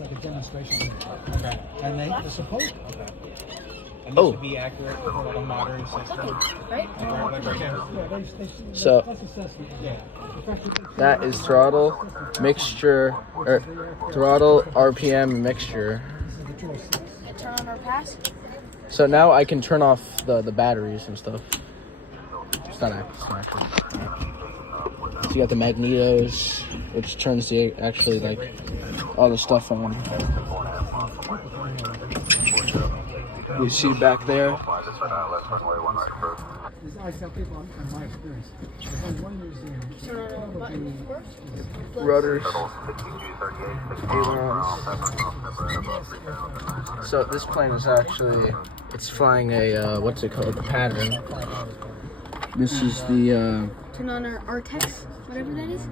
like a demonstration. Okay. And they're supposed. Okay. And this would be accurate for like a modern system. Right? Like right here. So That's a Cessna. Yeah. that is throttle, mixture, or throttle, RPM, mixture. Turn on our pass. So now I can turn off the batteries and stuff. It's not active. So you got the magnetos, which turns the actually like all the stuff on. You see back there. I tell people in my experience, there's one museum. Turn on our button first. Rudders. So this plane is actually, it's flying a what's it called? A pattern. This is the Turn on our text, whatever that is.